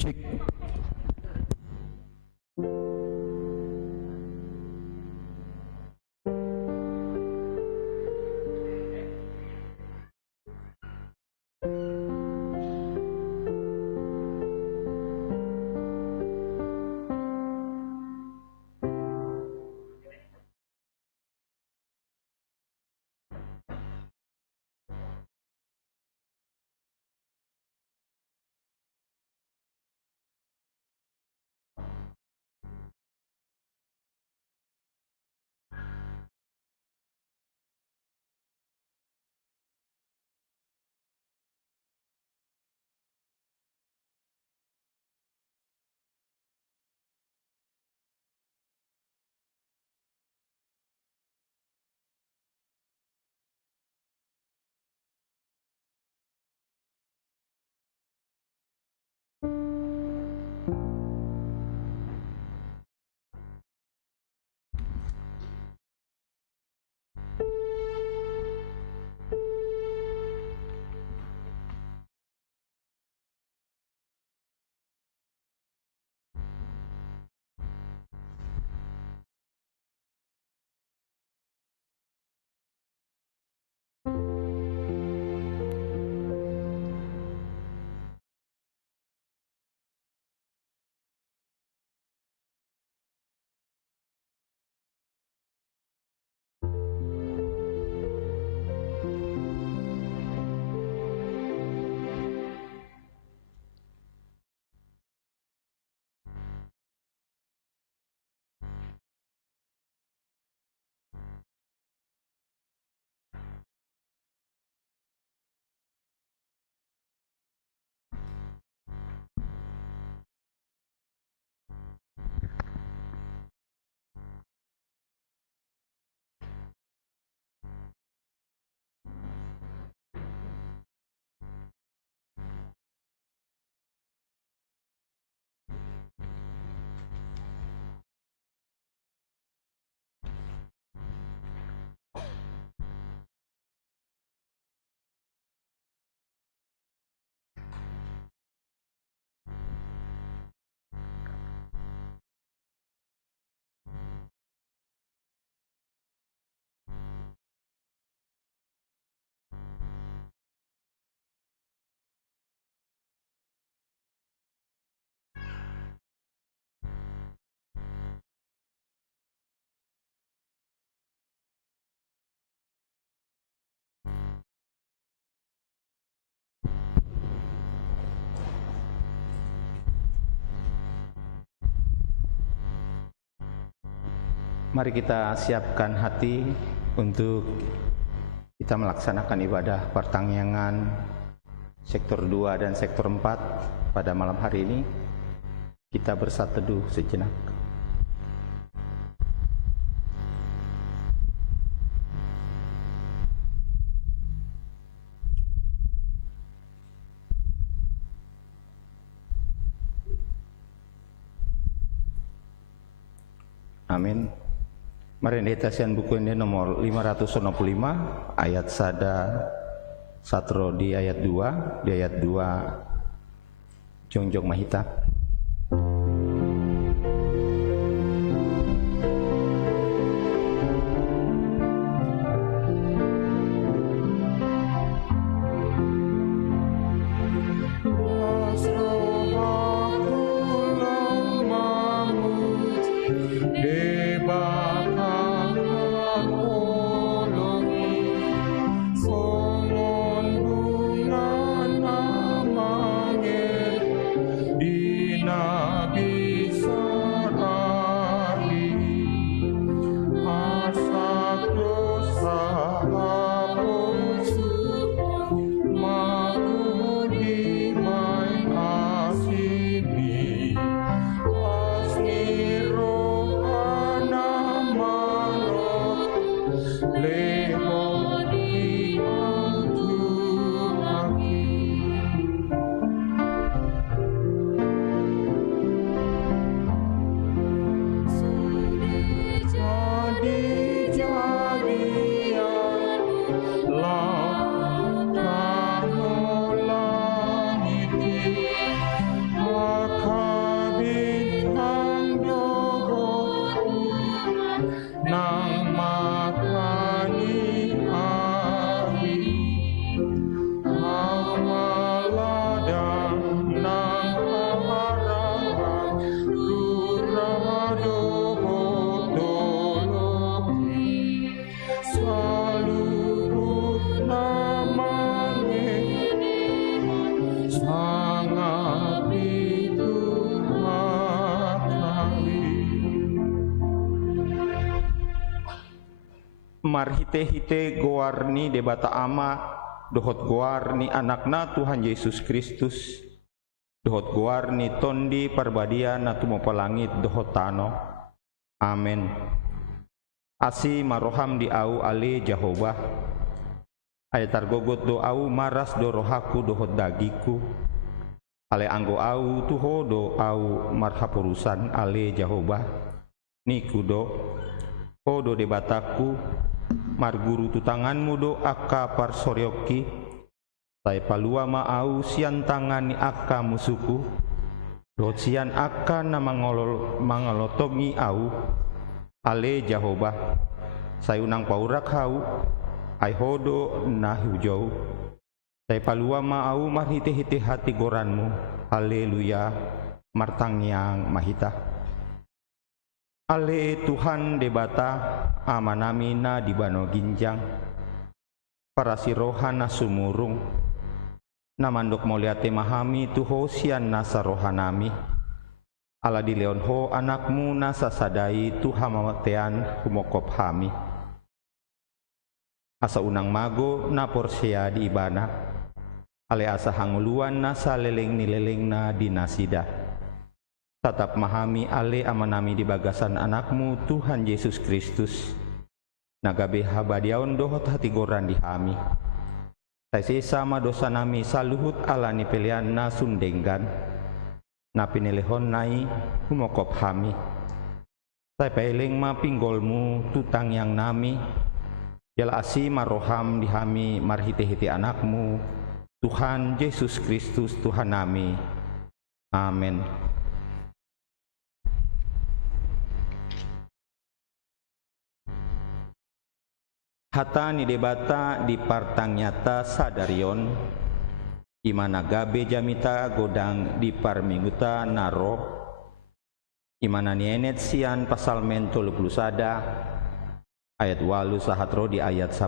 Cek. Mari kita siapkan hati untuk kita melaksanakan ibadah pertangyangan sektor 2 dan sektor 4 pada malam hari ini. Kita bersatu teduh sejenak. Amin. Mari ditasian buku ini nomor 565 ayat sada satro di ayat 2, Jongjong Mahita. Marhite-hite goarni debata ama, dohot goarni anakna Tuhan Yesus Kristus, dohot goarni tondi parbadia na tumopalangit dohot tano. Amen. Asi maroham di au ale Jehovah, ayatar gogot do au maras do rohaku dohot dagiku, ale anggo au tuho do au marhapurusan ale Jehovah, niku do do debataku, marguru tu tanganmu do aka parsoryoki, sai palua maau sian tangani aka musuku, do sian aka na mangolotongi au, ale Jehovah, sai unang paurak hau, ai hodo na hujau, sai palua maau marhite-hite hati goranmu, haleluya, martangyang mahita. Ale Tuhan debata amanami na dibano ginjang, para sirohan na sumurung, namandok moliate mahami tuho sian nasa rohanami, ala di leon ho anakmu nasa sadai tuha mamatean humokop hami, asa unang mago na porsia di ibana, ale asa hanguluan nasa leleng nileleng na dinasida. Tatap mahami ale amanami di bagasan anakmu Tuhan Yesus Kristus, nagabe habadiaon dohot hati goran di hami, sai sama dosa nami saluhut ala ni pilihan na sundenggan, na pinilihon nai humokop hami, sai paeleng ma pinggolmu tutang yang nami, jala asi maroham di hami marhite-hite anakmu Tuhan Yesus Kristus Tuhan nami. Amen. Hata ni debata di partang nyata sadarion, imana gabe jamita godang di parmingguta naro, imana nienet sian pasal mentol sada, ayat 8 sahatro di ayat 10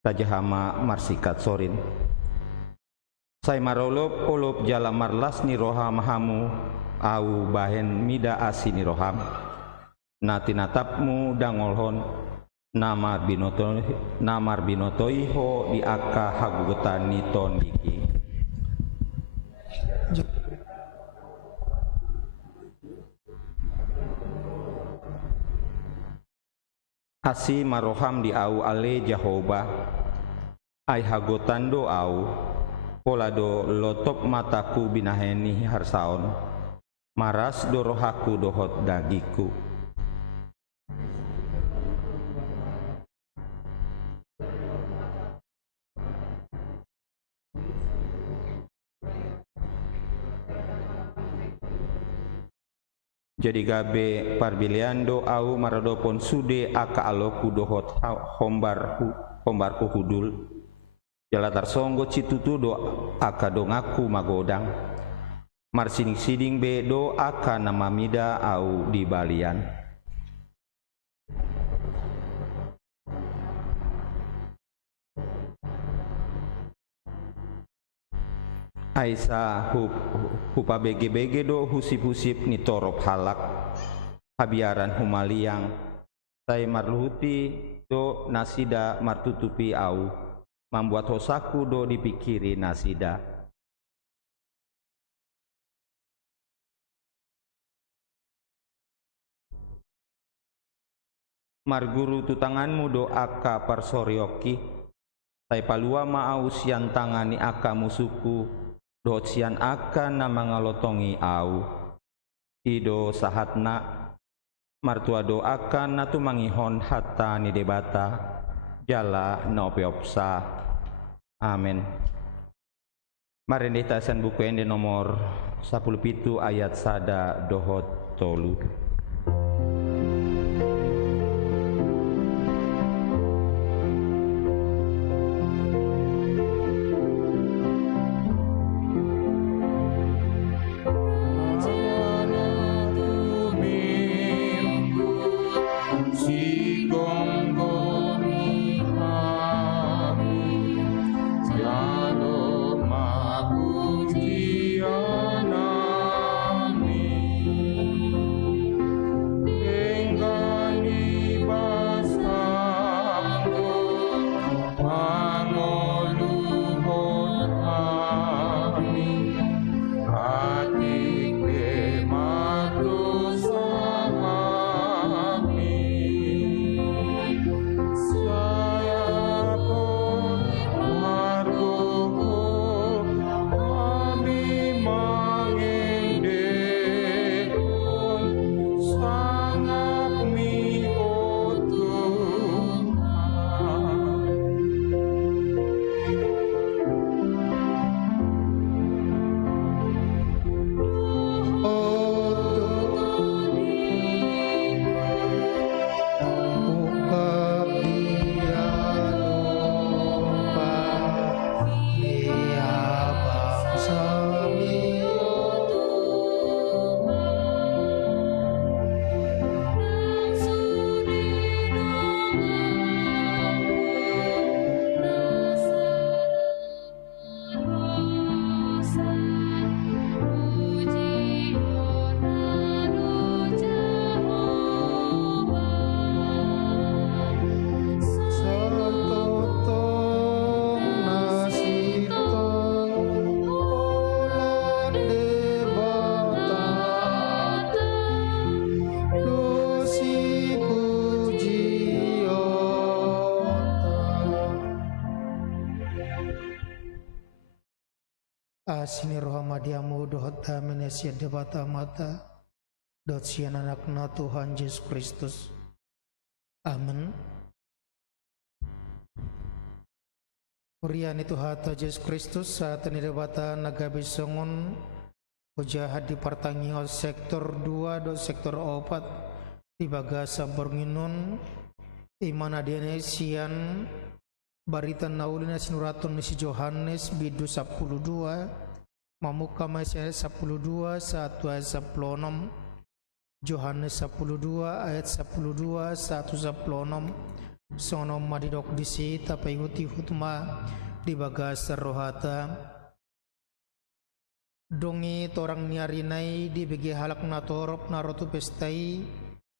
tajahama marsikat sorin. Sai marolop jala marlas ni roham hamu au bahen mida asi ni roham. na tinatapmu dangolhon namar binotoiho di aka hagugutan ni tondiki. Asi maroham di au ale Jehovah, ai hagotan do au, pola do lotop mataku binaheni harsaon, maras do rohaku dohot dagiku. Jadi gabe parbiliando au maradopon sude aka aloku dohot hombarku hudul jalatar songgo citutu do aka dongaku magodang marsining-siding be do aka namamida au di balian. Aisa hupa bege-bege do husip-husip ni torop halak habiaran humaliang sai marluhuti do nasida martutupi au membuat hosaku do dipikiri nasida. Marguru tu tanganmu do aka parsoryoki sai palua maau sian tangani aka musuku do sian aka na mangalotongi au ido sahatna martua do aka na tu mangihon hatta ni debata jala no peopsa. Amin. Marenditasan buku ende nomor 17 ayat sada dohot tolu. Sini rohamadiamu dohot menesia debata mata dot sian anakna Tuhan Yesus Kristus. Amin. Urian itu hata Yesus Kristus saat ini debata nagabe songon ujahat di pertangio sektor 2 do sektor 4 di bagasa bornginun iman adiane sian barita naulina sinuratun si Yohanes bidu 12 mamuka Mesias 12 1 ayat 16 Yohanes 12 ayat 12 1 16 sono madidok disi tapai huti hutma di bagasa rohata dongi torang niarinai di begi halak natorop narotu pestai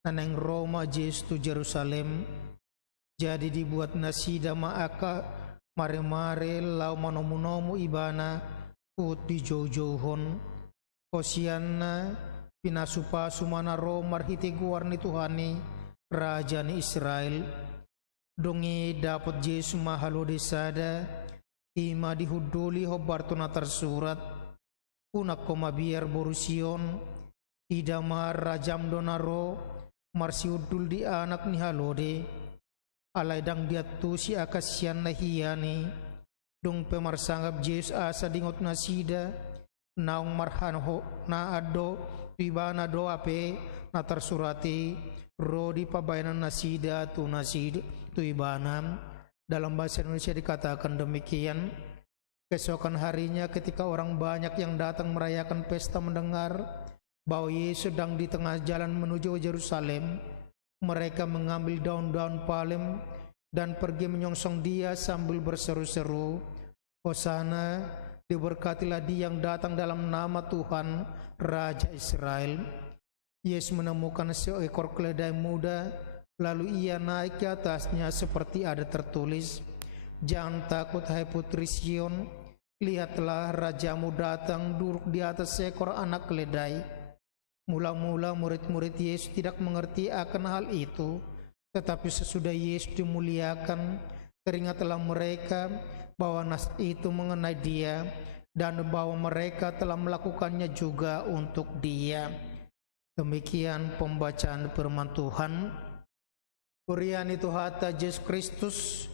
naneng Roma Yesus tu Jerusalem. Jadi dibuat nasida maaka mare-mare lau manomu-nomu ibana ut di jauh-jauhon. Kosianna pinasupa sumana Roma hite guarni Tuhani Raja ni Israel. Dongi dapat Yesus mahalo desada ima dihuduli hobartuna tersurat unak koma biar borusion idamar rajam donaro marsiudul di anak ni halode alai dang diatu si akasian nahiani dong pemarsanggap Yesus asa dingot nasida naung marhanho na ado tibana do ape na tersurati rodi pabayanan nasida tu nasid tu ibanam. Dalam bahasa Indonesia dikatakan demikian. Keesokan harinya ketika orang banyak yang datang merayakan pesta mendengar bahwa Yesus sedang di tengah jalan menuju Yerusalem, mereka mengambil daun-daun palem dan pergi menyongsong dia sambil berseru-seru, Hosana, diberkatilah dia yang datang dalam nama Tuhan Raja Israel. Yesus menemukan seekor keledai muda, lalu ia naik ke atasnya seperti ada tertulis, jangan takut hai putri Sion, lihatlah rajamu datang duduk di atas seekor anak keledai. Mula-mula murid-murid Yesus tidak mengerti akan hal itu, tetapi sesudah Yesus dimuliakan, teringatlah mereka bahwa nas itu mengenai dia dan bahwa mereka telah melakukannya juga untuk dia. Demikian pembacaan firman Tuhan. Kurian itu hata Yesus Kristus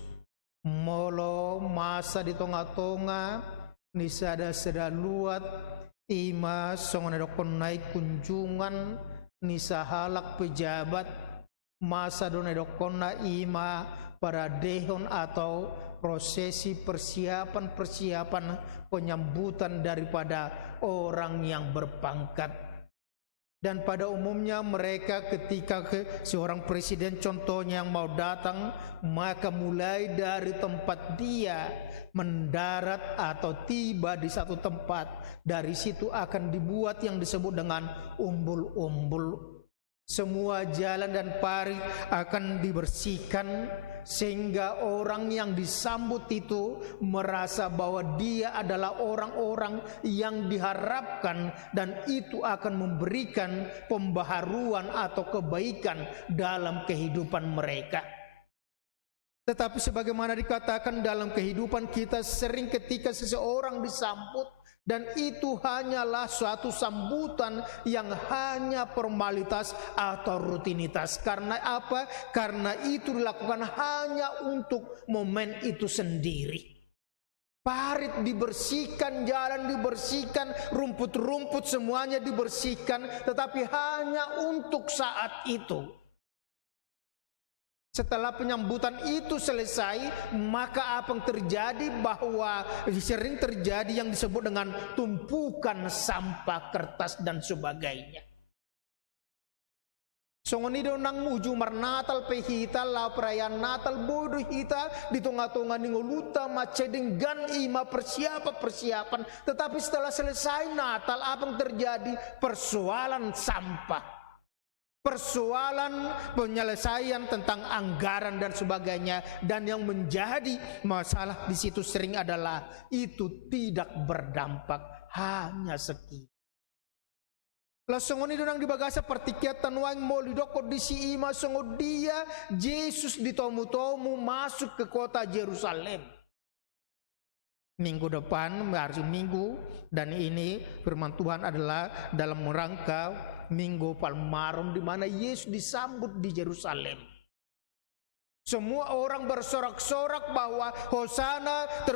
molo masa di tonga-tonga nisada seda luat ima songon edokon naik kunjungan nisa halak pejabat masa don edokon na ima pada dehon atau prosesi persiapan penyambutan daripada orang yang berpangkat. Dan pada umumnya mereka ketika seorang presiden contohnya yang mau datang, maka mulai dari tempat dia mendarat atau tiba di satu tempat, dari situ akan dibuat yang disebut dengan umbul-umbul. Semua jalan dan parit akan dibersihkan sehingga orang yang disambut itu merasa bahwa dia adalah orang-orang yang diharapkan dan itu akan memberikan pembaharuan atau kebaikan dalam kehidupan mereka. Tetapi sebagaimana dikatakan dalam kehidupan kita sering ketika seseorang disambut dan itu hanyalah suatu sambutan yang hanya formalitas atau rutinitas. Karena apa? Karena itu dilakukan hanya untuk momen itu sendiri. Parit dibersihkan, jalan dibersihkan, rumput-rumput semuanya dibersihkan, tetapi hanya untuk saat itu. Setelah penyambutan itu selesai, maka apa yang terjadi? Bahwa sering terjadi yang disebut dengan tumpukan sampah, kertas dan sebagainya. Songonido nang muju marnatal pehita la perayaan Natal bodoh hita di tengah-tengah ningoluta macedenggan ima persiapan. Tetapi setelah selesai Natal apa yang terjadi? Persoalan sampah. Persoalan penyelesaian tentang anggaran dan sebagainya, dan yang menjadi masalah di situ sering adalah itu tidak berdampak, hanya sekian. Lasongoni donang di bagasa pertikiatan waing moli doko di si ima songo dia Yesus ditomu-tomu masuk ke kota Yerusalem. Minggu depan, hari Minggu, dan ini firman Tuhan adalah dalam rangka Minggu Palmarum di mana Yesus disambut di Yerusalem. Semua orang bersorak-sorak bahwa Hosana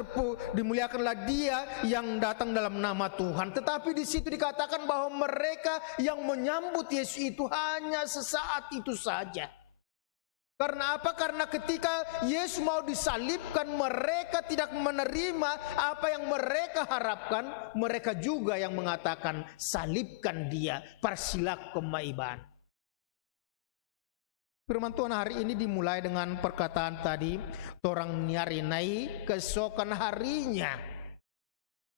dimuliakanlah dia yang datang dalam nama Tuhan. Tetapi di situ dikatakan bahwa mereka yang menyambut Yesus itu hanya sesaat itu saja. Karena apa? Karena ketika Yesus mau disalibkan, mereka tidak menerima apa yang mereka harapkan. Mereka juga yang mengatakan, salibkan dia, parsilak kemaiban. Firman Tuhan hari ini dimulai dengan perkataan tadi, torang nyarinai keesokan harinya.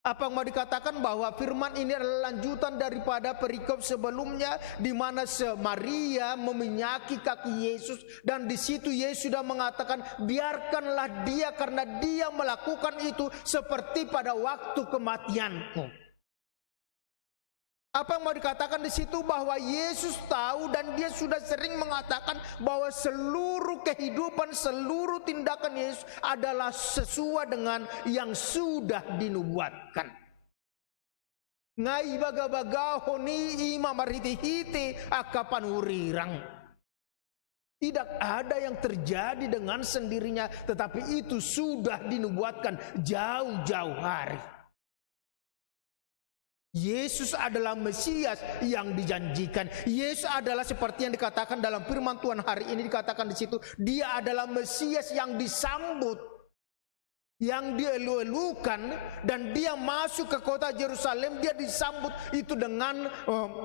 Apa yang mau dikatakan bahwa firman ini adalah lanjutan daripada perikop sebelumnya di mana Maria meminyaki kaki Yesus, dan di situ Yesus sudah mengatakan biarkanlah dia karena dia melakukan itu seperti pada waktu kematianku. Apa yang mau dikatakan di situ bahwa Yesus tahu dan dia sudah sering mengatakan bahwa seluruh kehidupan, seluruh tindakan Yesus adalah sesuai dengan yang sudah dinubuatkan. Ngai baga-baga honi ima marhiti-hiti akapan urirang. Tidak ada yang terjadi dengan sendirinya, tetapi itu sudah dinubuatkan jauh-jauh hari. Yesus adalah Mesias yang dijanjikan. Yesus adalah seperti yang dikatakan dalam firman Tuhan hari ini, dikatakan di situ, dia adalah Mesias yang disambut, yang dielu-elukan, dan dia masuk ke kota Yerusalem, dia disambut itu dengan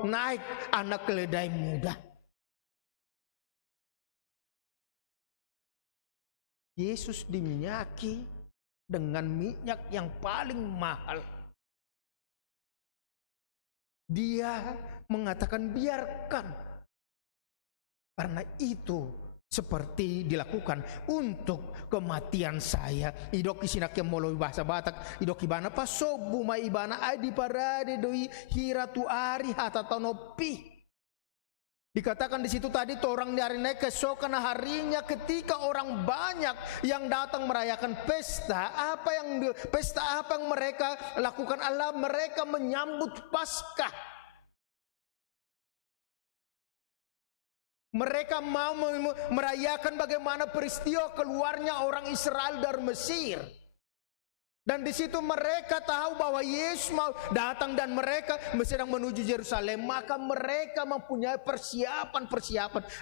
naik anak keledai muda. Yesus diminyaki dengan minyak yang paling mahal. Dia mengatakan biarkan, karena itu seperti dilakukan untuk kematian saya. Idoki sinak yang moloi bahasa Batak, idoki bana paso buma ibana adi parade doi hiratu ari hatatonopi. Dikatakan di situ tadi orang dari keesokan harinya ketika orang banyak yang datang merayakan pesta, apa yang mereka lakukan adalah mereka menyambut Paskah. Mereka mau merayakan bagaimana peristiwa keluarnya orang Israel dari Mesir. Dan di situ mereka tahu bahwa Yesus mau datang dan mereka sedang menuju Yerusalem, maka mereka mempunyai persiapan.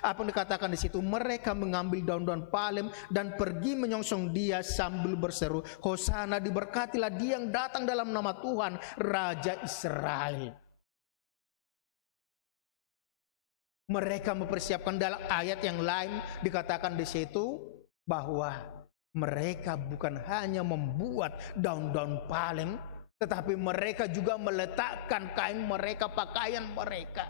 Apa yang dikatakan di situ? Mereka mengambil daun-daun palem dan pergi menyongsong dia sambil berseru, Hosana, diberkatilah dia yang datang dalam nama Tuhan, Raja Israel. Mereka mempersiapkan. Dalam ayat yang lain dikatakan di situ bahwa mereka bukan hanya membuat daun-daun palem, tetapi mereka juga meletakkan kain mereka, pakaian mereka.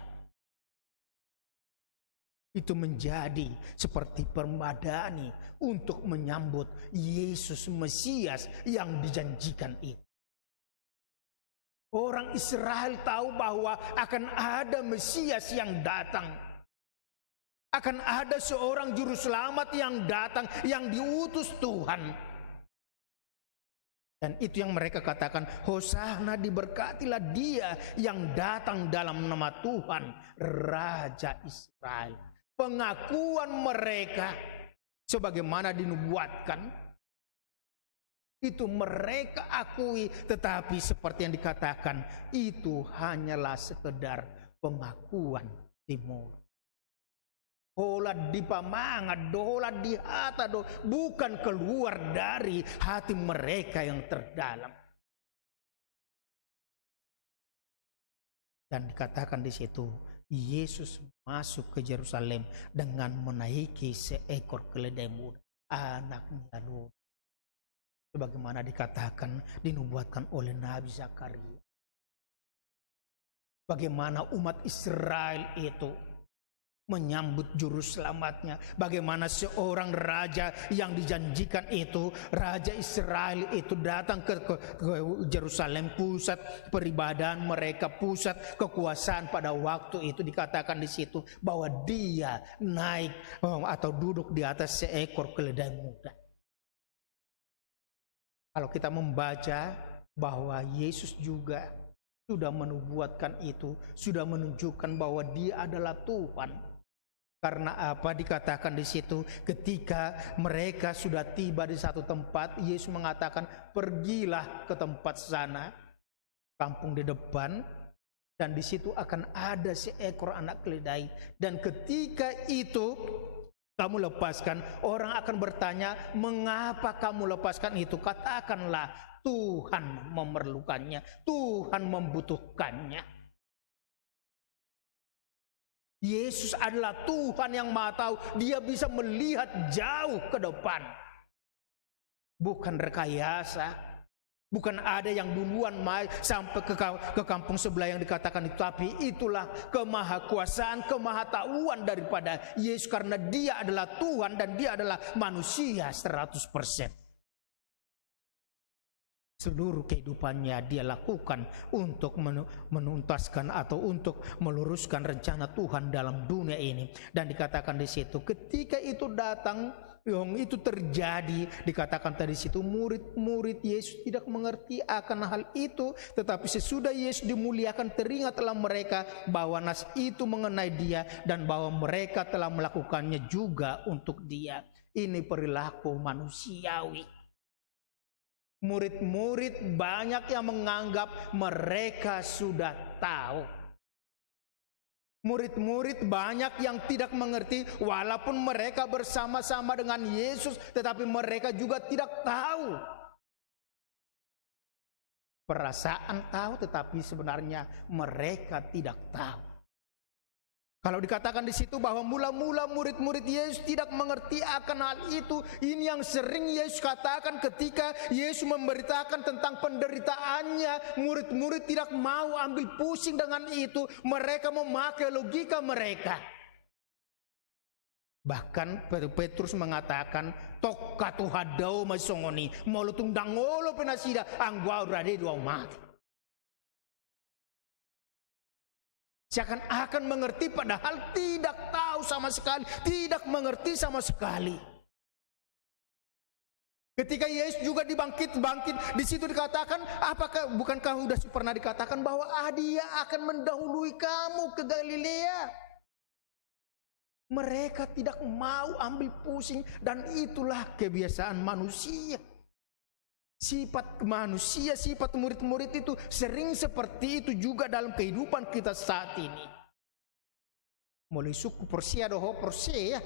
Itu menjadi seperti permadani untuk menyambut Yesus Mesias yang dijanjikan itu. Orang Israel tahu bahwa akan ada Mesias yang datang. Akan ada seorang juru selamat yang datang, yang diutus Tuhan. Dan itu yang mereka katakan, Hosana, diberkatilah dia yang datang dalam nama Tuhan, Raja Israel. Pengakuan mereka sebagaimana dinubuatkan, itu mereka akui, tetapi seperti yang dikatakan, itu hanyalah sekedar pengakuan timur. Dola di pamangat, dola di hata, bukan keluar dari hati mereka yang terdalam. Dan dikatakan di situ, Yesus masuk ke Yerusalem dengan menaiki seekor keledai muda, anaknya Lut. Sebagaimana dikatakan, dinubuatkan oleh Nabi Zakaria. Bagaimana umat Israel itu menyambut juru selamatnya, bagaimana seorang raja yang dijanjikan itu, Raja Israel itu datang ke Yerusalem, pusat peribadahan mereka, pusat kekuasaan pada waktu itu. Dikatakan di situ bahwa dia naik atau duduk di atas seekor keledai muda. Kalau kita membaca bahwa Yesus juga sudah menubuatkan itu, sudah menunjukkan bahwa dia adalah Tuhan. Karena apa? Dikatakan di situ, ketika mereka sudah tiba di satu tempat, Yesus mengatakan, pergilah ke tempat sana, kampung di depan, dan di situ akan ada seekor anak keledai. Dan ketika itu kamu lepaskan, orang akan bertanya, mengapa kamu lepaskan itu? Katakanlah, Tuhan memerlukannya, Tuhan membutuhkannya. Yesus adalah Tuhan yang Maha Tahu. Dia bisa melihat jauh ke depan. Bukan rekayasa, Bukan ada yang duluan sampai ke kampung sebelah yang dikatakan itu, tapi itulah kemahakuasaan, kemahatauan daripada Yesus, karena dia adalah Tuhan dan dia adalah manusia 100%. Seluruh kehidupannya dia lakukan untuk menuntaskan atau untuk meluruskan rencana Tuhan dalam dunia ini. Dan dikatakan di situ, ketika itu datang, yang itu terjadi, dikatakan tadi situ, murid-murid Yesus tidak mengerti akan hal itu, tetapi sesudah Yesus dimuliakan, teringatlah mereka bahwa nas itu mengenai dia dan bahwa mereka telah melakukannya juga untuk dia. Ini perilaku manusiawi. Murid-murid banyak yang menganggap mereka sudah tahu. Murid-murid banyak yang tidak mengerti, walaupun mereka bersama-sama dengan Yesus, tetapi mereka juga tidak tahu. Perasaan tahu, tetapi sebenarnya mereka tidak tahu. Kalau dikatakan di situ bahwa mula-mula murid-murid Yesus tidak mengerti akan hal itu, ini yang sering Yesus katakan ketika Yesus memberitakan tentang penderitaannya. Murid-murid tidak mau ambil pusing dengan itu, mereka memakai logika mereka. Bahkan Petrus mengatakan, "Tokka tuhadau masongoni, molutung dangolo penasida anggau rade dua mati." Seakan-akan mengerti padahal tidak tahu sama sekali, tidak mengerti sama sekali. Ketika Yesus juga bangkit, di situ dikatakan, bukankah sudah pernah dikatakan bahwa dia akan mendahului kamu ke Galilea? Mereka tidak mau ambil pusing, dan itulah kebiasaan manusia. Sifat manusia, sifat murid-murid itu sering seperti itu juga dalam kehidupan kita saat ini. Mulai suku Persia doho Persia.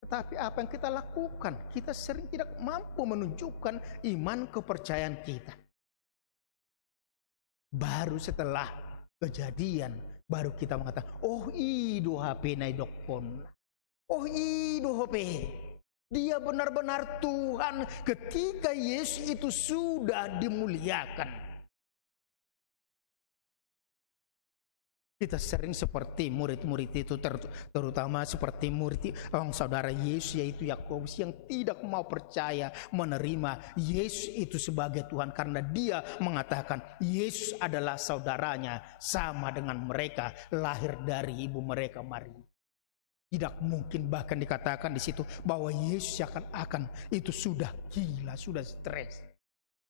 Tetapi apa yang kita lakukan? Kita sering tidak mampu menunjukkan iman kepercayaan kita. Baru setelah kejadian, baru kita mengatakan, oh ido HP naidokpon. Oh ido HP. Dia benar-benar Tuhan ketika Yesus itu sudah dimuliakan. Kita sering seperti murid-murid itu, terutama seperti murid saudara Yesus yaitu Yakobus, yang tidak mau percaya menerima Yesus itu sebagai Tuhan, karena dia mengatakan Yesus adalah saudaranya, sama dengan mereka, lahir dari ibu mereka Maria. Tidak mungkin, bahkan dikatakan di situ bahwa Yesus akan itu sudah gila, sudah stres,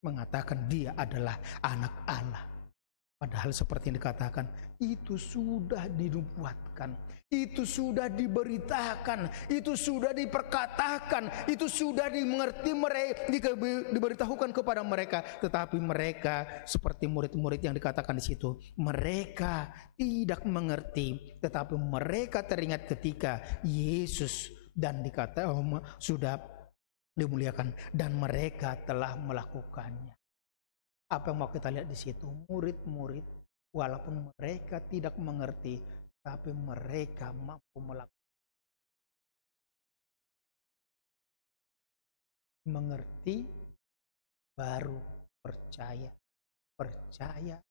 mengatakan dia adalah anak Allah. Padahal seperti yang dikatakan, itu sudah dinubuatkan, itu sudah diberitakan, itu sudah diperkatakan, itu sudah dimengerti mereka, diberitahukan kepada mereka. Tetapi mereka seperti murid-murid yang dikatakan di situ, mereka tidak mengerti, tetapi mereka teringat ketika Yesus dan dikatakan sudah dimuliakan dan mereka telah melakukannya. Apa yang mau kita lihat di situ? Murid-murid walaupun mereka tidak mengerti, tapi mereka mampu melakukan. Mengerti baru percaya, percaya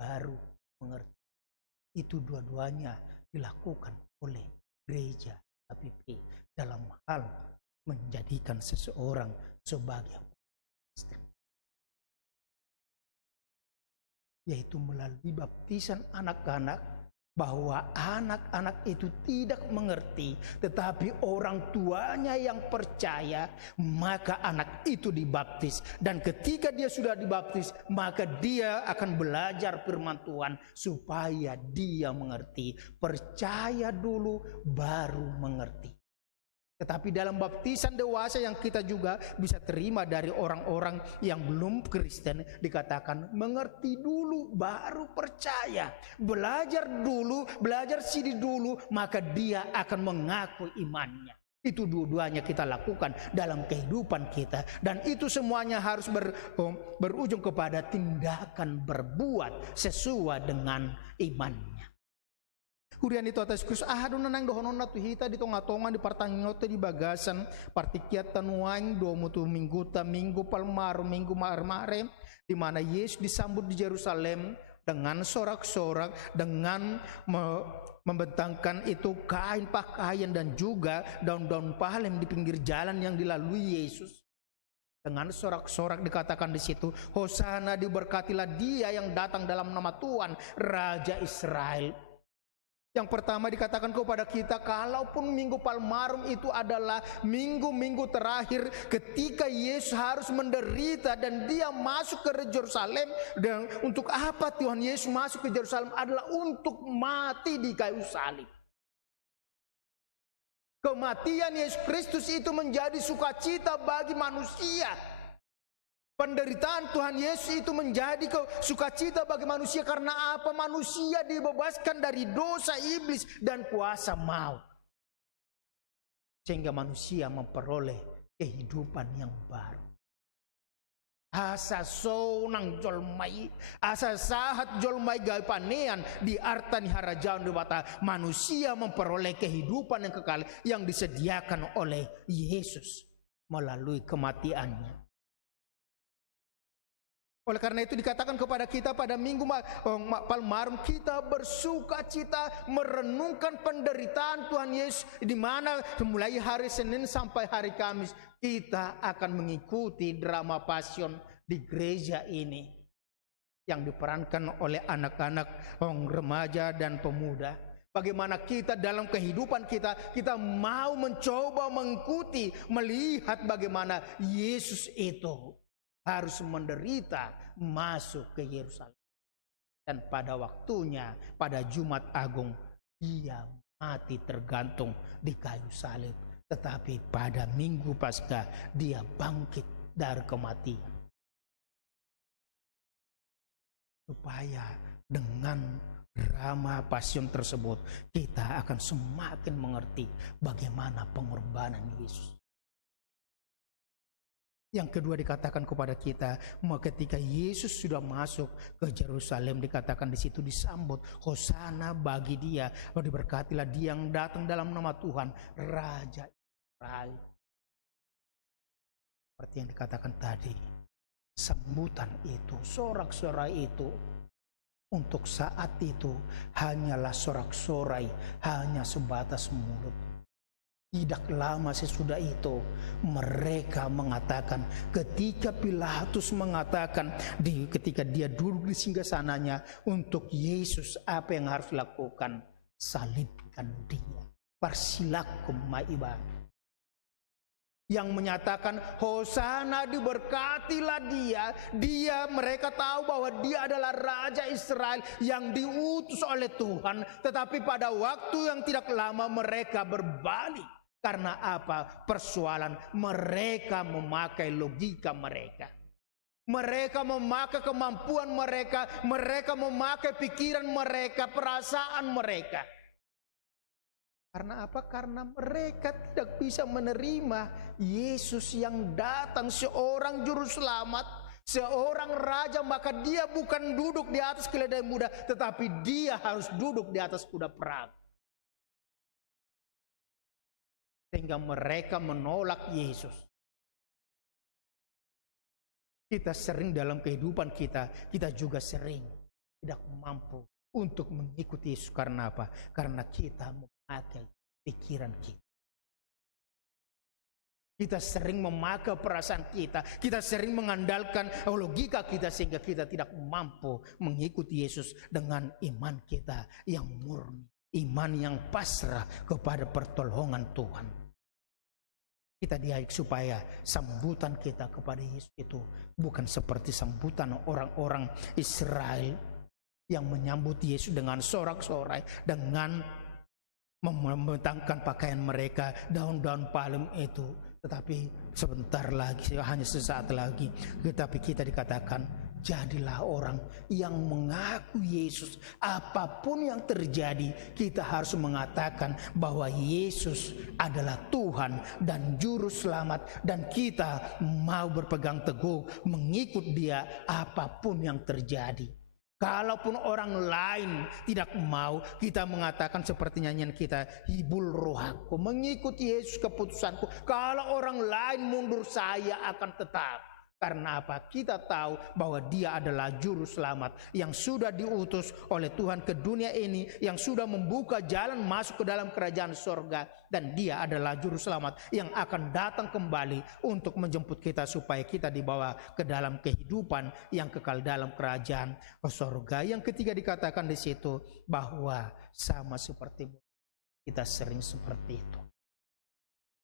baru mengerti. Itu dua-duanya dilakukan oleh gereja HPP dalam hal menjadikan seseorang sebagai Kristen, yaitu melalui baptisan anak-anak. Bahwa anak-anak itu tidak mengerti, tetapi orang tuanya yang percaya, maka anak itu dibaptis. Dan ketika dia sudah dibaptis, maka dia akan belajar firman Tuhan supaya dia mengerti. Percaya dulu baru mengerti. Tetapi dalam baptisan dewasa yang kita juga bisa terima dari orang-orang yang belum Kristen, dikatakan mengerti dulu baru percaya. Belajar dulu, belajar sidik dulu, maka dia akan mengaku imannya. Itu dua-duanya kita lakukan dalam kehidupan kita. Dan itu semuanya harus berujung kepada tindakan berbuat sesuai dengan imannya. Hurian itu atas Kristus ahadun nanang dohonon na tuhita di tonga-tonga di partangingote di bagasan partikiat tanuang do mutu minggu palmaru minggu mare di mana Yesus disambut di Yerusalem dengan sorak-sorak, dengan membentangkan itu kain pakaian dan juga daun-daun palem di pinggir jalan yang dilalui Yesus. Dengan sorak-sorak dikatakan di situ, Hosana, diberkatilah dia yang datang dalam nama Tuhan, Raja Israel. Yang pertama dikatakan kepada kita, kalaupun Minggu Palmarum itu adalah minggu-minggu terakhir ketika Yesus harus menderita dan dia masuk ke Yerusalem. Dan untuk apa Tuhan Yesus masuk ke Yerusalem? Adalah untuk mati di kayu salib. Kematian Yesus Kristus itu menjadi sukacita bagi manusia. Penderitaan Tuhan Yesus itu menjadi sukacita bagi manusia. Karena apa? Manusia dibebaskan dari dosa iblis dan kuasa maut, sehingga manusia memperoleh kehidupan yang baru. Asa sonang jolmai, asa sahat jolmai gaipanean di artani harajaun di bata. Manusia memperoleh kehidupan yang kekal yang disediakan oleh Yesus melalui kematiannya. Oleh karena itu dikatakan kepada kita pada Minggu Palmarum kita bersuka cita merenungkan penderitaan Tuhan Yesus, di mana mulai hari Senin sampai hari Kamis kita akan mengikuti drama Pasion di gereja ini yang diperankan oleh anak-anak, remaja dan pemuda. Bagaimana kita dalam kehidupan kita mau mencoba mengikuti, melihat bagaimana Yesus itu harus menderita masuk ke Yerusalem. Dan pada waktunya, pada Jumat Agung, dia mati tergantung di kayu salib. Tetapi pada Minggu Paskah, dia bangkit dari kematian. Supaya dengan drama Pasion tersebut, kita akan semakin mengerti bagaimana pengorbanan Yesus. Yang kedua dikatakan kepada kita, ketika Yesus sudah masuk ke Yerusalem, dikatakan di situ disambut, Hosana bagi dia, diberkatilah dia yang datang dalam nama Tuhan, Raja Israel. Seperti yang dikatakan tadi, sambutan itu, sorak-sorai itu, untuk saat itu hanyalah sorak-sorai, hanya sebatas mulut. Tidak lama sesudah itu mereka mengatakan, ketika Pilatus mengatakan ketika dia duduk di singgasananya, untuk Yesus apa yang harus dilakukan? Salibkan dia. Parsilakum maiba. Yang menyatakan Hosana, diberkatilah dia, mereka tahu bahwa dia adalah Raja Israel yang diutus oleh Tuhan. Tetapi pada waktu yang tidak lama mereka berbalik. Karena apa? Persoalan mereka memakai logika mereka. Mereka memakai kemampuan mereka. Mereka memakai pikiran mereka, perasaan mereka. Karena apa? Karena mereka tidak bisa menerima Yesus yang datang, seorang juru selamat, seorang raja. Maka dia bukan duduk di atas keledai muda, tetapi dia harus duduk di atas kuda perang. Sehingga mereka menolak Yesus. Kita sering dalam kehidupan kita juga sering tidak mampu untuk mengikuti Yesus. Karena apa? Karena kita memakai pikiran kita. Kita sering memakai perasaan kita. Kita sering mengandalkan logika kita, sehingga kita tidak mampu mengikuti Yesus dengan iman kita yang murni. Iman yang pasrah kepada pertolongan Tuhan. Kita diajak supaya sambutan kita kepada Yesus itu bukan seperti sambutan orang-orang Israel yang menyambut Yesus dengan sorak-sorai, dengan membentangkan pakaian mereka, daun-daun palem itu. Tetapi sebentar lagi, hanya sesaat lagi, tetapi kita dikatakan, jadilah orang yang mengaku Yesus. Apapun yang terjadi, kita harus mengatakan bahwa Yesus adalah Tuhan dan Juru Selamat. Dan kita mau berpegang teguh mengikut Dia apapun yang terjadi. Kalaupun orang lain tidak mau, kita mengatakan seperti nyanyian kita, hibul rohaku, mengikuti Yesus keputusanku. Kalau orang lain mundur, saya akan tetap. Karena apa? Kita tahu bahwa Dia adalah juru selamat yang sudah diutus oleh Tuhan ke dunia ini, yang sudah membuka jalan masuk ke dalam kerajaan sorga, dan Dia adalah juru selamat yang akan datang kembali untuk menjemput kita supaya kita dibawa ke dalam kehidupan yang kekal dalam kerajaan sorga. Yang ketiga dikatakan di situ bahwa sama seperti kita sering seperti itu.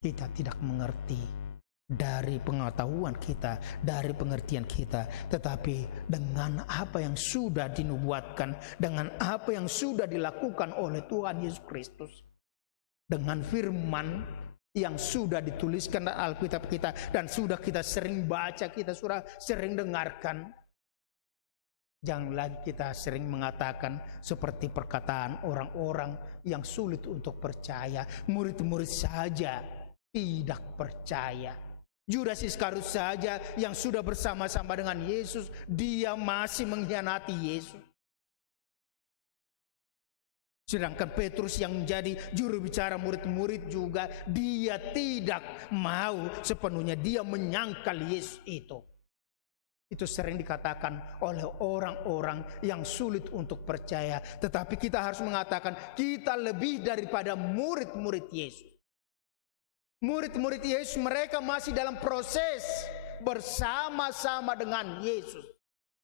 Kita tidak mengerti dari pengetahuan kita, dari pengertian kita, tetapi dengan apa yang sudah dinubuatkan, dengan apa yang sudah dilakukan oleh Tuhan Yesus Kristus, dengan firman yang sudah dituliskan dalam Alkitab kita dan sudah kita sering baca, kita sudah sering dengarkan. Jangan lagi kita sering mengatakan seperti perkataan orang-orang yang sulit untuk percaya, murid-murid saja tidak percaya. Judas Iskariot saja yang sudah bersama-sama dengan Yesus, dia masih mengkhianati Yesus. Sedangkan Petrus yang menjadi juru bicara murid-murid juga, dia tidak mau sepenuhnya, dia menyangkal Yesus itu. Itu sering dikatakan oleh orang-orang yang sulit untuk percaya. Tetapi kita harus mengatakan kita lebih daripada murid-murid Yesus. Murid-murid Yesus, mereka masih dalam proses bersama-sama dengan Yesus.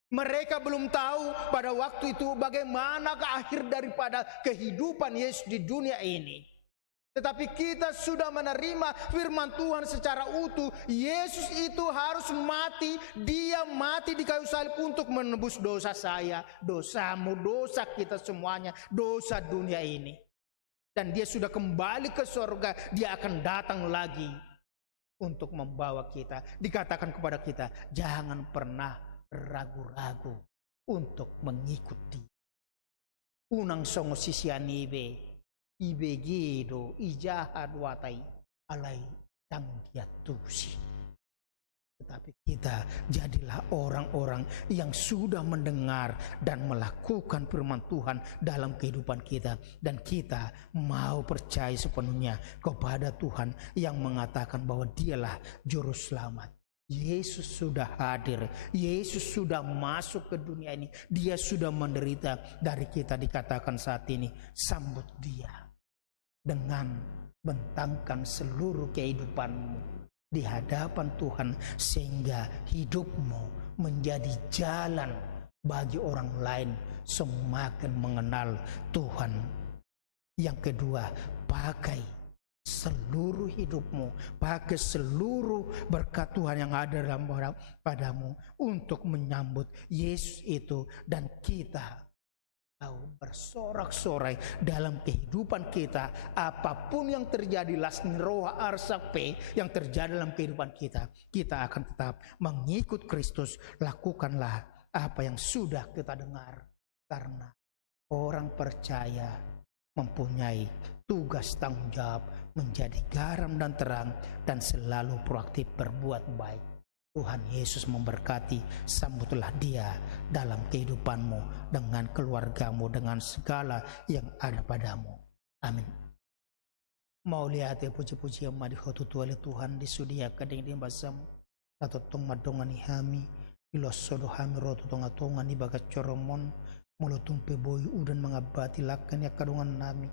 Mereka belum tahu pada waktu itu bagaimanakah akhir daripada kehidupan Yesus di dunia ini. Tetapi kita sudah menerima firman Tuhan secara utuh. Yesus itu harus mati. Dia mati di kayu salib untuk menebus dosa saya, dosamu, dosa kita semuanya, dosa dunia ini. Dan dia sudah kembali ke surga. Dia akan datang lagi untuk membawa kita. Dikatakan kepada kita, jangan pernah ragu-ragu untuk mengikuti. Unang songo sisianibe, ibegido, ijahad watai, alai tanggiatusi. Tetapi kita jadilah orang-orang yang sudah mendengar dan melakukan firman Tuhan dalam kehidupan kita. Dan kita mau percaya sepenuhnya kepada Tuhan yang mengatakan bahwa Dialah juru selamat. Yesus sudah hadir, Yesus sudah masuk ke dunia ini, Dia sudah menderita. Dari kita dikatakan saat ini, sambut Dia dengan bentangkan seluruh kehidupanmu di hadapan Tuhan, sehingga hidupmu menjadi jalan bagi orang lain semakin mengenal Tuhan. Yang kedua, pakai seluruh hidupmu, pakai seluruh berkat Tuhan yang ada dalam padamu untuk menyambut Yesus itu. Dan kita bersorak-sorai dalam kehidupan kita, apapun yang terjadi, lasni roha arsape yang terjadi dalam kehidupan kita, kita akan tetap mengikut Kristus. Lakukanlah apa yang sudah kita dengar, karena orang percaya mempunyai tugas tanggung jawab menjadi garam dan terang dan selalu proaktif berbuat baik. Tuhan Yesus memberkati. Sambutlah Dia dalam kehidupanmu, dengan keluargamu, dengan segala yang ada padamu. Amin. Mau lihat ya puji-puji yang madihotu tuale Tuhan disudiakan dengan basamu. Tatotong madongan ihami, ilosodo hami roto tonga-tonga ni bagat coromon, mulutung peboy udan mengabati lakan ya kadungan nami.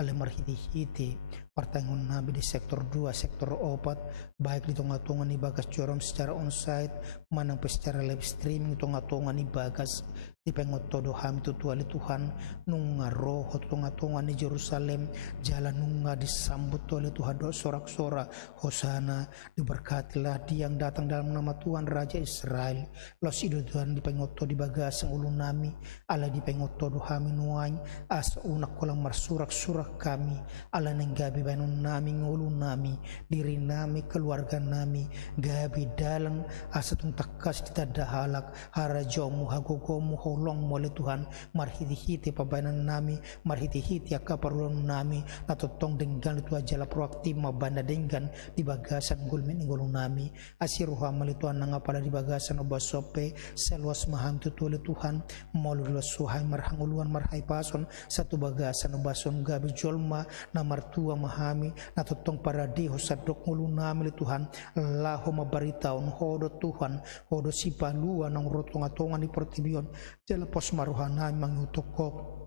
Ale marhiti-hiti pertanggungan nabi di sektor 2, sektor 4, baik di tonga-tonga ni bagas corom secara onsite, manang secara live streaming tonga-tonga ni bagas di pengotodo ham tutuali Tuhan nunga roho tonga-tonga ni Jerusalem, jalan nunga disambut oleh Tuhan do sorak-sorak hosana, diberkatilah Dia yang datang dalam nama Tuhan Raja Israel. Los ido Tuhan di pengoto di bagas ang ulun nami, ala di pengoto do hami nuany asa unak kolang marsurak-surak kami, ala nenggabi gabi banun nami ngulu nami diri nami keluarga nami gabi dalang asatung takas kita dahalak harajomu hagogomu holong mole Tuhan marhiti-hiti pabanan nami marhiti-hiti akaparulun nami natotong denggan itu ajala proaktif mabanda denggan di bagasan gulmin ingolong nami asiruha mali Tuhan nangapala di bagasan obasope seluas maham tutuli Tuhan maululah suhai marhanguluan marhai pason satu bagasan obason gabi jolma na martua mahami na totong paradiho sadok ngulu nami Tuhan laho mabaritaon hodo Tuhan hodo sipalua nang rotongatongan di pertibion jala pos maruhan nami mangutokok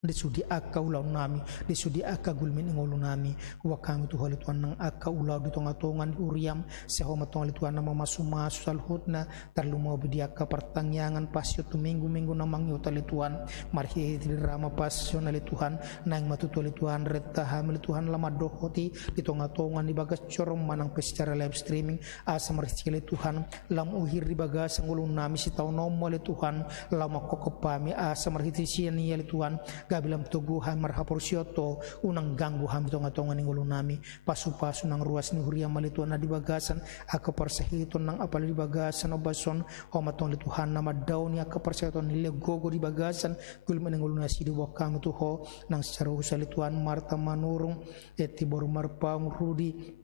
disudi aka ulau nami disudi aka gulmin ingolu nami wa kami tu holi Tuhan nang aka ulau di tonga-tongan di uriam sehoma tonga li Tuhan nama masu-masu salhutna tarlu mau bidiaka pertangyangan pasio tu minggu-minggu namang yuta li Tuhan marhi di rama pasio na li Tuhan nang matutu li Tuhan retta hamil Tuhan lama dohoti di tonga-tongan di bagas corong manang pe secara live streaming asa marhi li Tuhan lam uhir di bagas ngulu nami si tau nomo li Tuhan lama kokopami asa marhi sian li Tuhan gabilam tuguhan marhapor syoto unang ganggu ham tonga-tonga ning ulo nami pasu-pasu nang ruas ni huria malituan na di bagasan aka parsahiton nang apal di bagasan obason homatong lituhan nama daun ni aka parsahiton ni legogo di bagasan gulman ning ulo nasi di wakang tuho nang secara usalituan marta manurung eti boru marpang rudi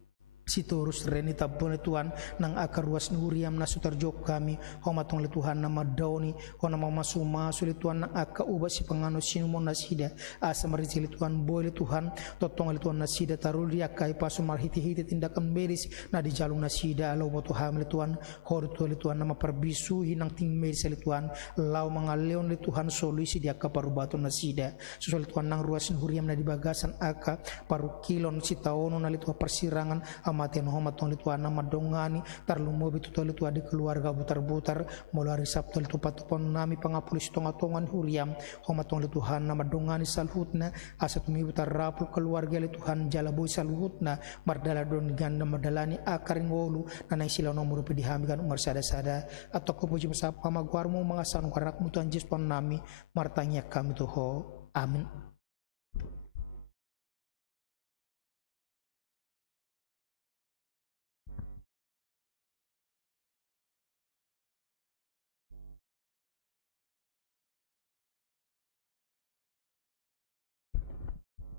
sitorus reni tabone Tuhan nang akar ruas nuriam na sutarjok kami homatong li Tuhan nama dauni hona masu li Tuhan nang aka uba si pangano sinumon nasida asa marisi li Tuhan boy li Tuhan totong li Tuhan nasida tarul dia kai pasu marhiti-hiti tindakan medis na di jalung nasida alo boto ham li Tuhan horto li Tuhan nama perbisu hinang ting medis li Tuhan lau mangaleon li Tuhan solusi dia ka parubato nasida susul Tuhan nang ruas nuriam na di bagasan aka paru kilon si taono na li Tuhan persirangan amaten homatong litua nama dongani tarlumo bitu litua di keluarga butar-butar molari sabtu litu patupon nami pangapulis tonga-tongan huriam homatong lituhan nama dongani salhutna asat mi butar rapu keluarga lituhan jalaboy salhutna mardala don ganda madalani akaring wolu nanay sila nomor pedihamikan umar sada-sada atau kepuji besar pamagwarmu mangasan karakmu Tuhan Yesus pon nami martanya kami tuho amin.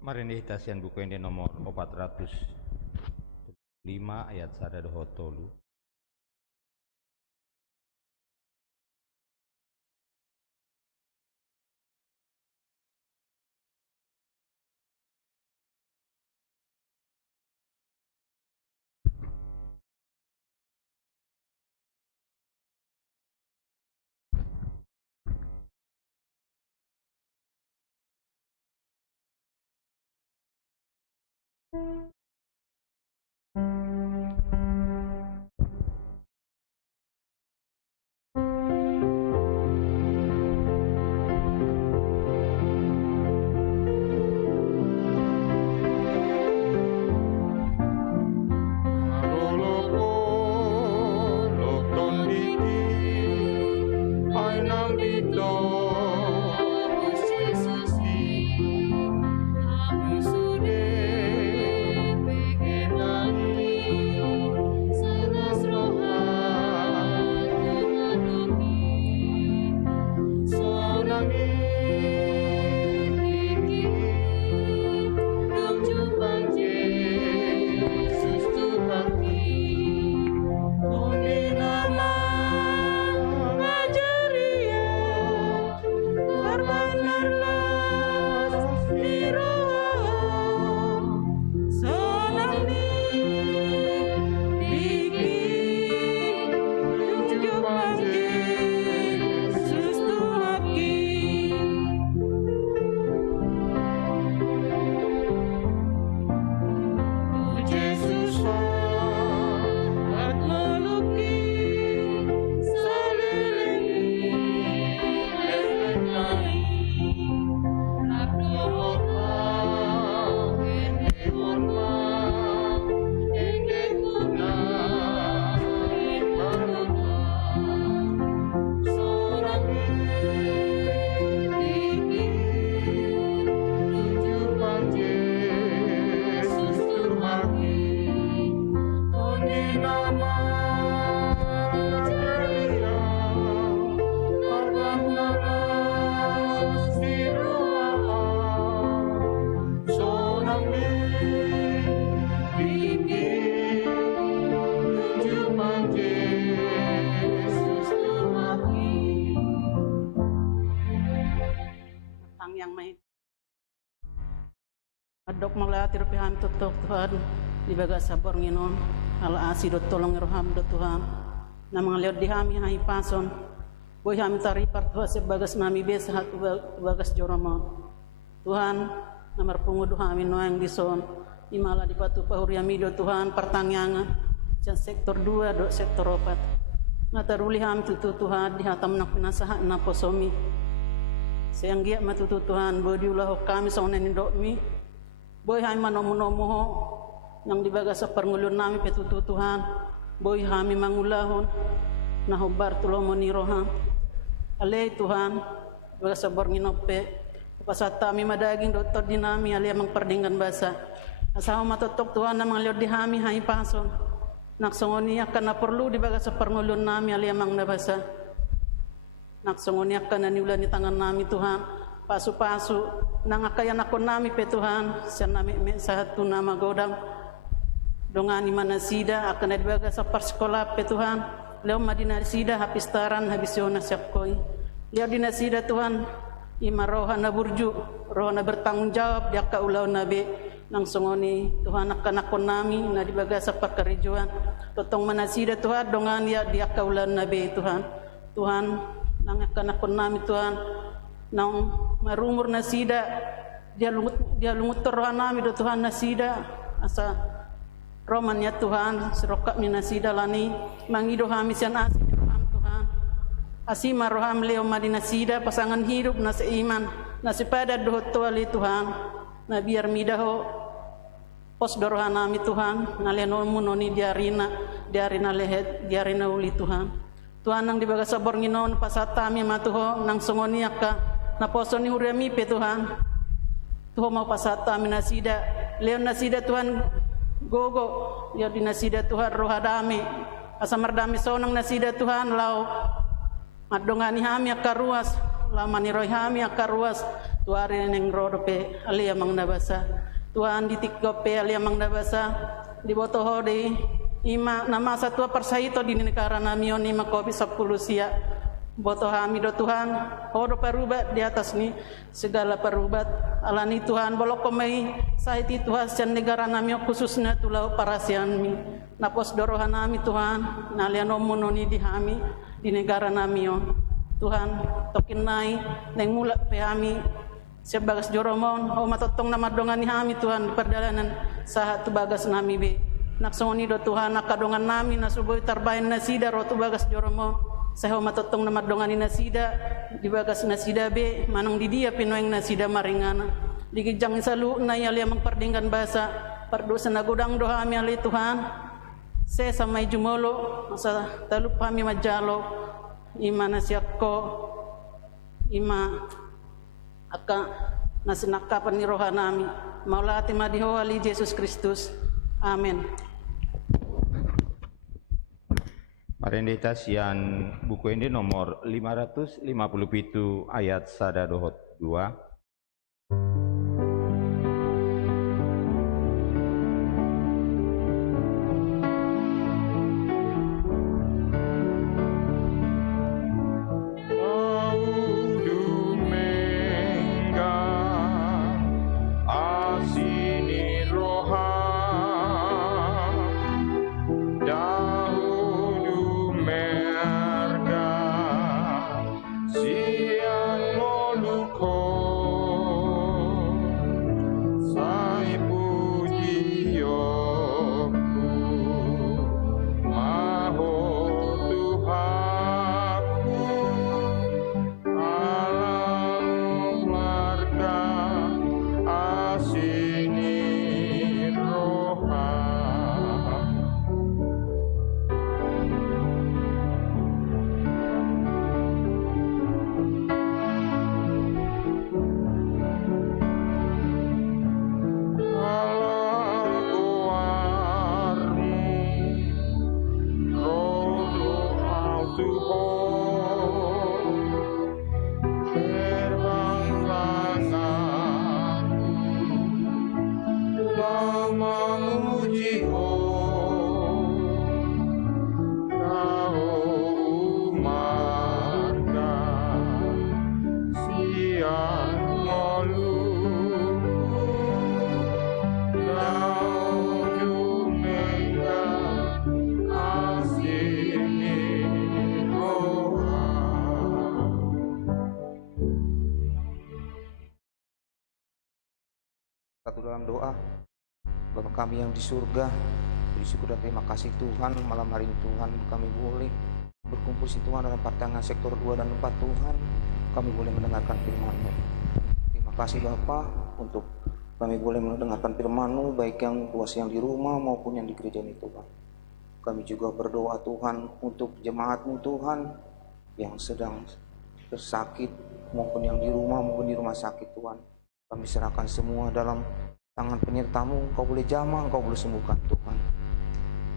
Mari dihitasian buku ini nomor 405 ayat 1 dohotolu. Yang main adok melati rupihan tutuk Tuhan di baga sabor nginon ala asi do tolong roham do Tuhan namang liot dihami hai pason boy hami tari partua sebagas nami besa hatu bagas joroma Tuhan namar pungudu hami noang dison imala di patu pahuriami do Tuhan pertangyangan jan sektor 2 do sektor 4 ngataruli hami tutu Tuhan dihatam nak pinasaha na posomi sayang giat matutu Tuhan bodi ulah kami sonen indokmi boy hai manomo-nomo nang dibaga sa pangulun nami petutu Tuhan boy hami mangulahon na hobar tulomo ni roha alay Tuhan baga sa bornginope pasata mi madaging doktor dinami alay mang perdinggan basa asawa matotok Tuhan namang liod di hami hai pason naksongoniak kana perlu dibaga sa pangulun nami alay mang nabasa naksongoniak kana niulan ni tangan nami Tuhan pasu-pasu nangakayan ako nami pe Tuhan siya nami sa hatu na magodang dongani manasida akan dibaga sa parsekolah pe Tuhan leo madinasida hapistaran habisiona siapkoy leo dinasida Tuhan ima roha na burju roha na bertanggung jawab dia ka ulaw nabi nang songoni Tuhan akan ako nami na dibaga sa parkarejuan totong manasida Tuhan dongan dia ka ulaw nabi Tuhan nang akan nami Tuhan nang marumur na sida dia lungut rohan nami do Tuhan na sida asa roman ya Tuhan serokap ni na sida lani mangido hami sian asi roham Tuhan asima roham leo madina sida pasangan hidup na seiman na sipada dohot tuali Tuhan na biar midaho pos dorohan nami Tuhan na lenon noni diarina lehet diarina uli Tuhan Tuhan nang dibaga sabor nginon pasatami matuho nang songoniak ka na poso ni huriami pe Tuhan tuho mau pasatami nasida leon nasida Tuhan gogo ya dinasida Tuhan rohadami asamardami sonang nasida Tuhan lau madongani hami akaruas lau maniroy hami akaruas tuari neng rodope alia mang nabasa Tuhan ditikgope alia mang nabasa dibotoho de ima nama satu persaito di negara namion ima kopi 10 sia boto hami do Tuhan hodo perubat di atas ni segala perubat alani Tuhan bolok komai saiti Tuhan sian negara namio khususnya tulau parasian mi napos dorohan nami Tuhan naliano mononi di hami di negara namio Tuhan tokin nai neng mulak pe hami sebagas joromon o matotong nama dongani hami Tuhan di perjalanan sahat tu bagas nami be naksongoni do Tuhan nakadongan nami nasuboy tarbain nasida rotu bagas joromo seho matotong nama dongani nasida di bagas nasida be manong di dia pinoeng nasida maringana digijang salu na yali amang perdinggan basa pardosa na godang doha mi ali Tuhan se samay jumolo sa talup kami majalo ima nasiakko ima aka nasinakapan ni roha nami maulati madiho ali Yesus Kristus amin. Parendeta sian buku ini nomor 557 ayat sada dohot 2. Siang moluko Satu dalam doa. Bapa kami yang di surga, bersyukur dan terima kasih Tuhan, malam hari ini Tuhan kami boleh berkumpul si Tuhan dalam pertengahan sektor 2 dan 4 Tuhan, kami boleh mendengarkan firman-Mu. Terima kasih Bapa untuk kami boleh mendengarkan firman-Mu, baik yang luas yang di rumah maupun yang di gereja ini Tuhan. Kami juga berdoa Tuhan untuk jemaat-Mu Tuhan yang sedang tersakit maupun yang di rumah maupun di rumah sakit Tuhan. Kami serahkan semua dalam tangan penyerta-Mu, Engkau boleh jamah, Engkau boleh sembuhkan Tuhan.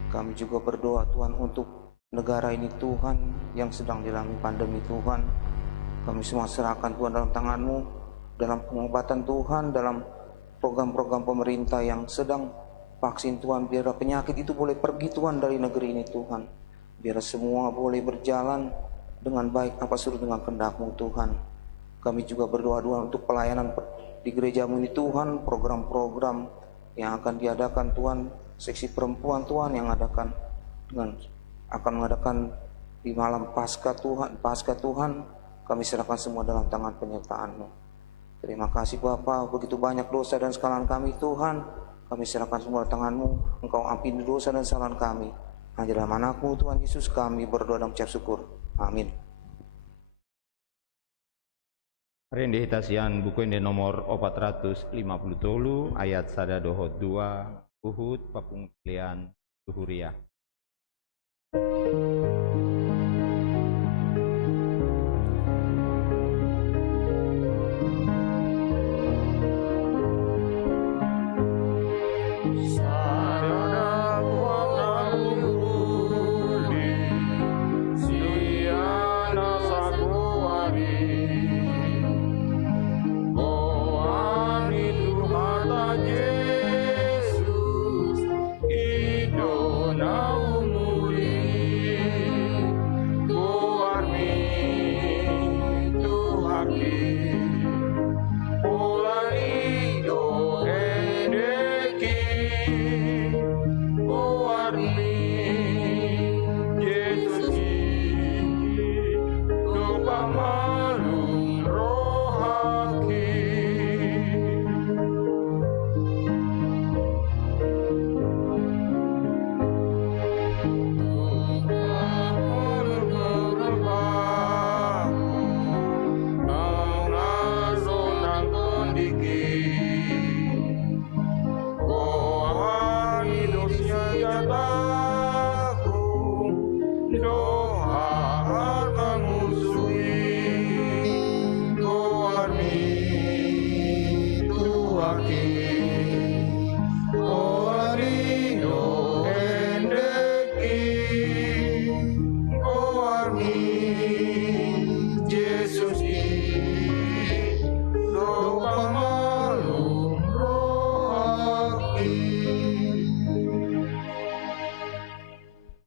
Kami juga berdoa Tuhan untuk negara ini Tuhan yang sedang dialami pandemi Tuhan. Kami semua serahkan Tuhan dalam tangan-Mu, dalam pengobatan Tuhan, dalam program-program pemerintah yang sedang vaksin Tuhan. Biar penyakit itu boleh pergi Tuhan dari negeri ini Tuhan. Biar semua boleh berjalan dengan baik apa sesuai dengan kehendak-Mu Tuhan. Kami juga berdoa untuk pelayanan di gereja-Mu ini Tuhan, program-program yang akan diadakan Tuhan, seksi perempuan Tuhan yang akan mengadakan di malam Paskah Tuhan, kami serahkan semua dalam tangan penyertaan-Mu. Terima kasih Bapa, begitu banyak dosa dan kesalahan kami Tuhan, kami serahkan semua dalam tangan-Mu. Engkau ampuni dosa dan kesalahan kami. Hanya dalam nama-Mu Tuhan Yesus kami berdoa dan mengucap syukur. Amin. Rende hitasian buku ini nomor 450 ayat sada dohot 2 Uhud papung pilihan Tuhuria.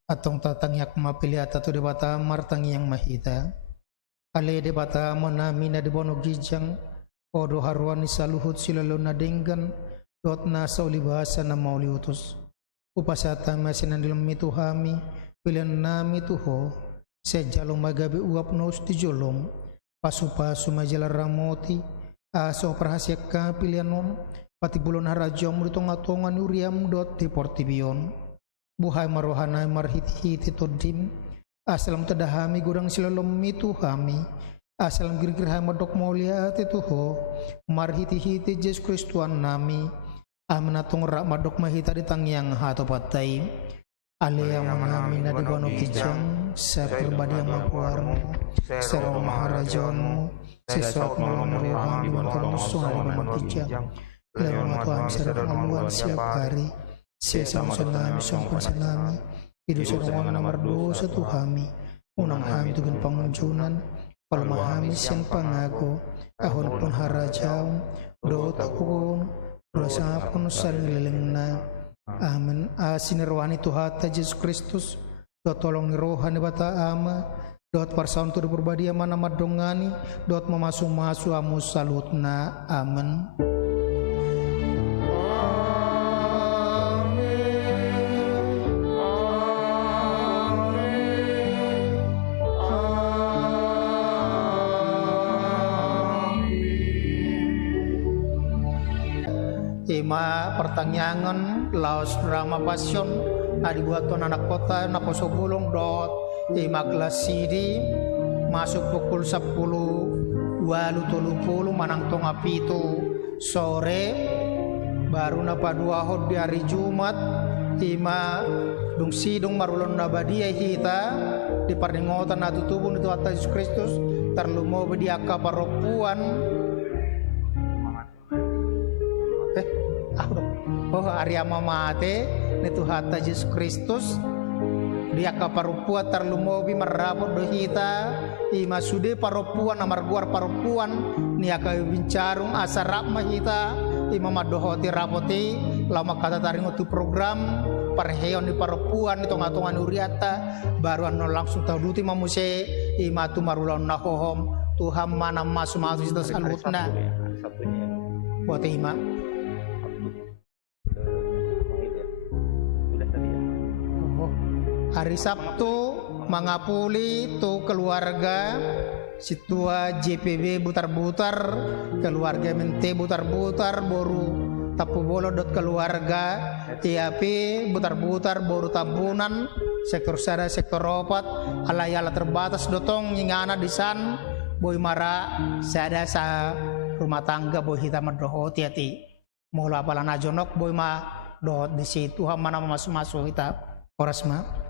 Atong tatang yak mapili atatu debata martang yang mahita ale debata monami na debono gijang odo harwani saluhut silalo na denggan dot na sa ulibasa na mauliutos upasata masinan dilam mituhami pilihan nami tuho sejalong magabi uap nos tijolong pasu-pasu majalar ramoti aso perhasiak ka pilihan non pati bulon harajom rutongatongan uriam dot di portibion buhay marohanay marhiti-hiti todim asalam tadahami gurang silalom mitu hami asalam girgirhay madok maulia tituho marhiti-hiti Yesus Kristuan nami aminatong rak madok mahita ditang yang hato patay aliyang mangami na dibano kijang sa perbadi ang mapuarmo sa rong maharajonmu siswat malam rohang diwan termusuh diwan kijang lewat Tuhan serang amuan siap hari sesam senami songkon senami hidup serang nomor 2 satu kami unang ham tugun pangunjunan, palmahami siyang pangago, ahon pun harajaw, doot akun, dosa pun sarililing na. Amen. Sinirwani Tuhata Yesus Kristus, doot tolong ni rohan ni bata ama, doot parsaun tu berbadi mana madongani, doot memasu-masu amu salut na. Amen. Ima pertanyaan laos drama passion dibuaton anak kota nakoso bulong dot ima kelas CD masuk pukul 10 walu manang tonga pitu sore baru napa dua hod di hari Jumat ima dung sidung marulon nabadia hita di pardingotan natutubun itu atas Yesus Kristus terlumo bediaka paropuan Arya mamate nitu hata Yesus Kristus dia kaparupua terlumobi marabot dohita ima sude parupuan amarguar parupuan niaka bincarung asarap mahita ima madohoti rapoti lama kata taring tu program parheon di parupuan itu ngatungan uriata baru anu langsung tauduti mamuse ima tu marulon nahohom Tuhan mana masu-masu kita salutna buat ima hari Sabtu mangapuli tu keluarga situa JPB butar-butar keluarga mente butar-butar boru tapu bolo dot keluarga TAP butar-butar boru tabunan sektor sada sektor opat alayala terbatas dotong nyingana disan boy mara sada sa rumah tangga boy hitam dohoti hati mula palana jonok boy ma dohot di situ mana masuk-masuk kita oras ma